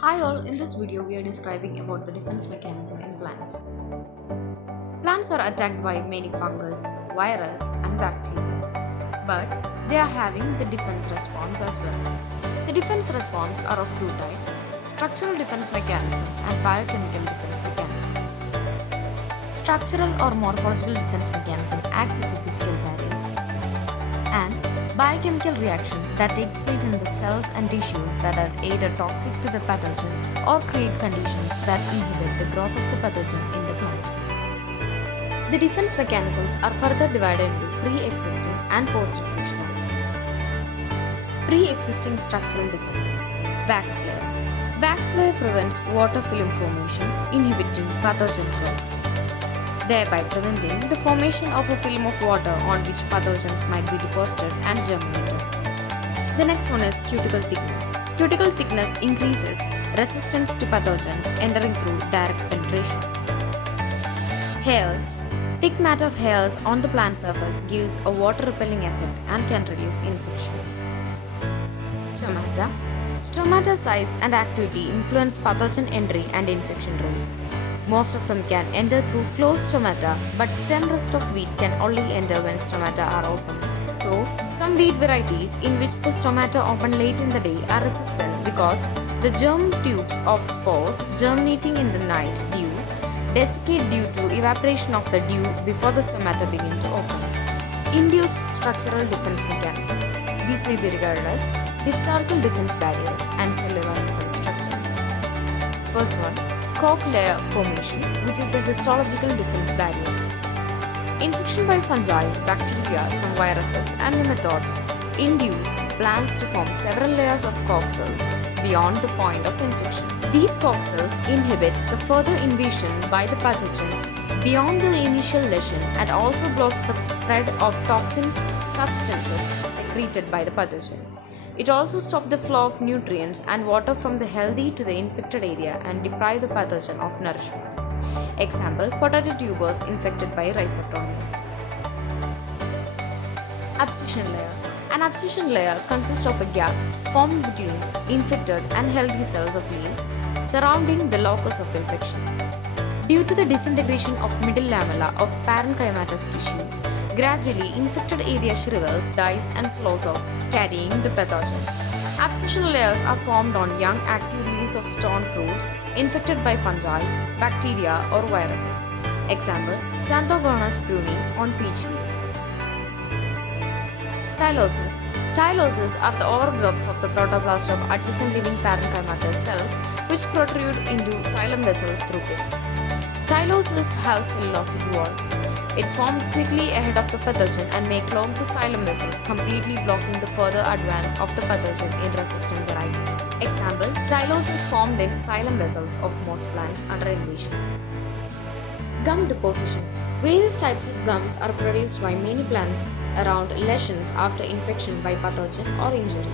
Hi all, in this video we are describing about the defense mechanism in plants. Plants are attacked by many fungus, virus and bacteria, but they are having the defense response as well. The defense response are of two types: structural defense mechanism and biochemical defense mechanism. Structural or morphological defense mechanism acts as a physical barrier, and biochemical reaction that takes place in the cells and tissues that are either toxic to the pathogen or create conditions that inhibit the growth of the pathogen in the plant. The defense mechanisms are further divided into pre-existing and post-infectional. Pre-existing structural defense. Wax layer. Wax layer prevents water film formation, inhibiting pathogen growth, thereby preventing the formation of a film of water on which pathogens might be deposited and germinated. The next one is cuticle thickness. Cuticle thickness increases resistance to pathogens entering through direct penetration. Hairs. Thick mat of hairs on the plant surface gives a water-repelling effect and can reduce infection. Stomata. Stomata size and activity influence pathogen entry and infection rates. Most of them can enter through closed stomata, but stem rest of wheat can only enter when stomata are open. So, some wheat varieties in which the stomata open late in the day are resistant because the germ tubes of spores germinating in the night dew desiccate due to evaporation of the dew before the stomata begin to open. Induced structural defense mechanism. These may be regarded as historical defense barriers and cellular defense structures. First one, cork layer formation, which is a histological defense barrier. Infection by fungi, bacteria, some viruses, and nematodes induce plants to form several layers of cork cells beyond the point of infection. These cork cells inhibits the further invasion by the pathogen beyond the initial lesion and also blocks the spread of toxin substances secreted by the pathogen. It also stops the flow of nutrients and water from the healthy to the infected area and deprive the pathogen of nourishment. Example, potato tubers infected by Rhizoctonia. Abscission layer. An abscission layer consists of a gap formed between infected and healthy cells of leaves surrounding the locus of infection. Due to the disintegration of middle lamella of parenchymatous tissue, gradually infected area shrivels, dies and slows off, carrying the pathogen. Abscission layers are formed on young active leaves of stone fruits infected by fungi, bacteria or viruses. Example, Xanthobonus pruni on peach leaves. Tylosis. Tyloses are the overgrowths of the protoplast of adjacent living parenchymatous cells which protrude into xylem vessels through pits. Tyloses have cellulosic walls. It formed quickly ahead of the pathogen and may clog the xylem vessels, completely blocking the further advance of the pathogen in resistant varieties. Example, tylosis formed in xylem vessels of most plants under invasion. Gum deposition. Various types of gums are produced by many plants around lesions after infection by pathogen or injury.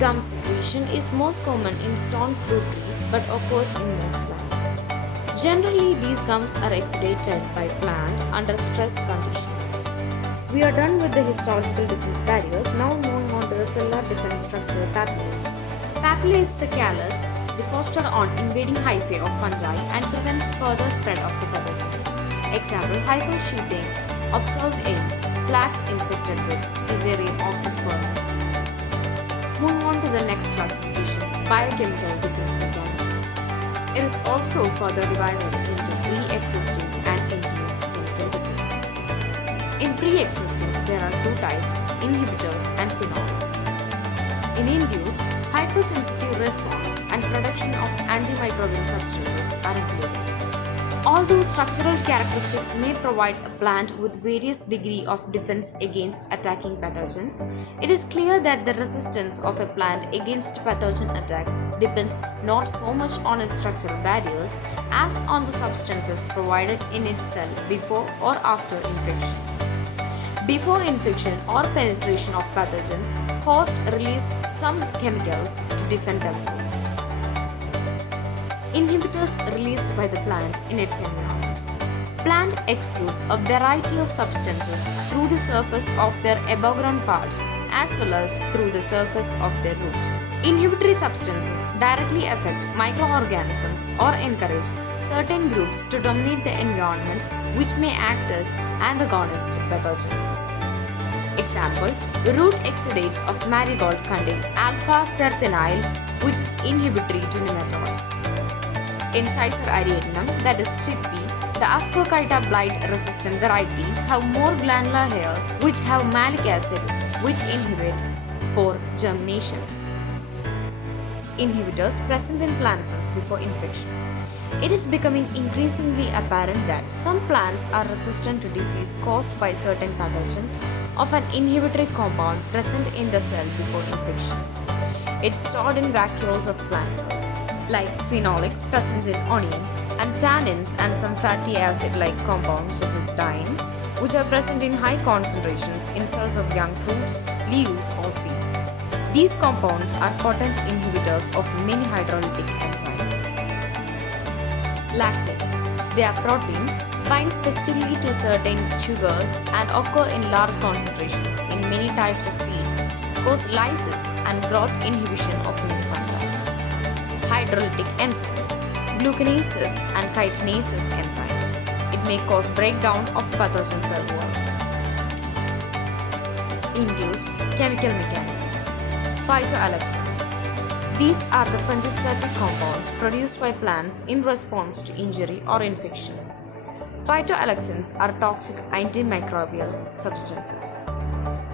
Gum secretion is most common in stone fruit trees but occurs in most plants. Generally, these gums are exudated by plant under stress condition. We are done with the histological defense barriers. Now moving on to the cellular defense structure, papillae. Papillae is the callus deposited on invading hyphae of fungi and prevents further spread of the pathogen. Example, hyphal sheathing observed in flax infected with Fusarium oxysporum. Moving on to the next classification, biochemical defense mechanism. It is also further divided into pre-existing and induced chemical defense. In pre-existing, there are two types, inhibitors and phenols. In induced, hypersensitive response and production of antimicrobial substances are included. Although structural characteristics may provide a plant with various degree of defense against attacking pathogens, it is clear that the resistance of a plant against pathogen attack depends not so much on its structural barriers as on the substances provided in its cell before or after infection. Before infection or penetration of pathogens, hosts release some chemicals to defend themselves. Inhibitors released by the plant in its environment. Plant exude a variety of substances through the surface of their aboveground parts as well as through the surface of their roots. Inhibitory substances directly affect microorganisms or encourage certain groups to dominate the environment, which may act as antagonist pathogens. Example: root exudates of marigold contain alpha-terphenyl, which is inhibitory to nematodes. In Cicer ariadnum, that is chickpea, the Ascochyta blight-resistant varieties have more glandular hairs which have malic acid, which inhibit spore germination. Inhibitors present in plant cells before infection. It is becoming increasingly apparent that some plants are resistant to disease caused by certain pathogens of an inhibitory compound present in the cell before infection. It's stored in vacuoles of plant cells, like phenolics present in onion, and tannins and some fatty acid-like compounds such as dienes, which are present in high concentrations in cells of young fruits, leaves, or seeds. These compounds are potent inhibitors of many hydrolytic enzymes. Lactates. They are proteins, bind specifically to certain sugars and occur in large concentrations in many types of seeds, cause lysis and growth inhibition of many fungi. Hydrolytic enzymes. Glucanases and chitinases enzymes. It may cause breakdown of pathogen cell wall. Induced chemical mechanism. Phytoalexins. These are the fungistatic compounds produced by plants in response to injury or infection. Phytoalexins are toxic antimicrobial substances.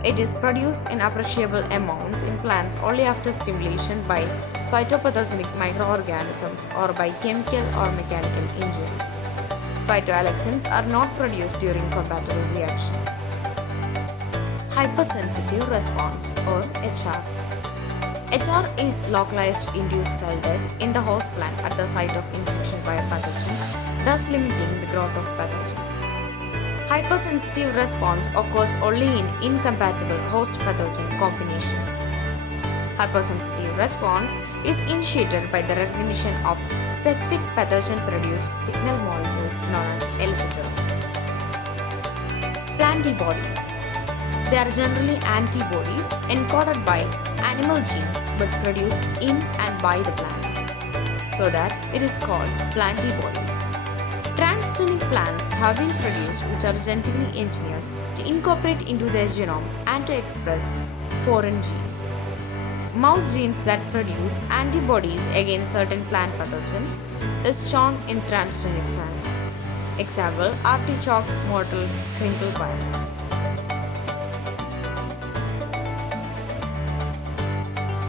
It is produced in appreciable amounts in plants only after stimulation by phytopathogenic microorganisms or by chemical or mechanical injury. Phytoalexins are not produced during compatible reaction. Hypersensitive response or HR. HR is localized induced cell death in the host plant at the site of infection by a pathogen, thus limiting the growth of pathogen. Hypersensitive response occurs only in incompatible host-pathogen combinations. Hypersensitive response is initiated by the recognition of specific pathogen-produced signal molecules known as elicitors. Plantibodies. They are generally antibodies encoded by animal genes but produced in and by the plants, so that it is called plantibodies. Transgenic plants have been produced which are genetically engineered to incorporate into their genome and to express foreign genes. Mouse genes that produce antibodies against certain plant pathogens is shown in transgenic plant. Example: artichoke mottle crinkle virus.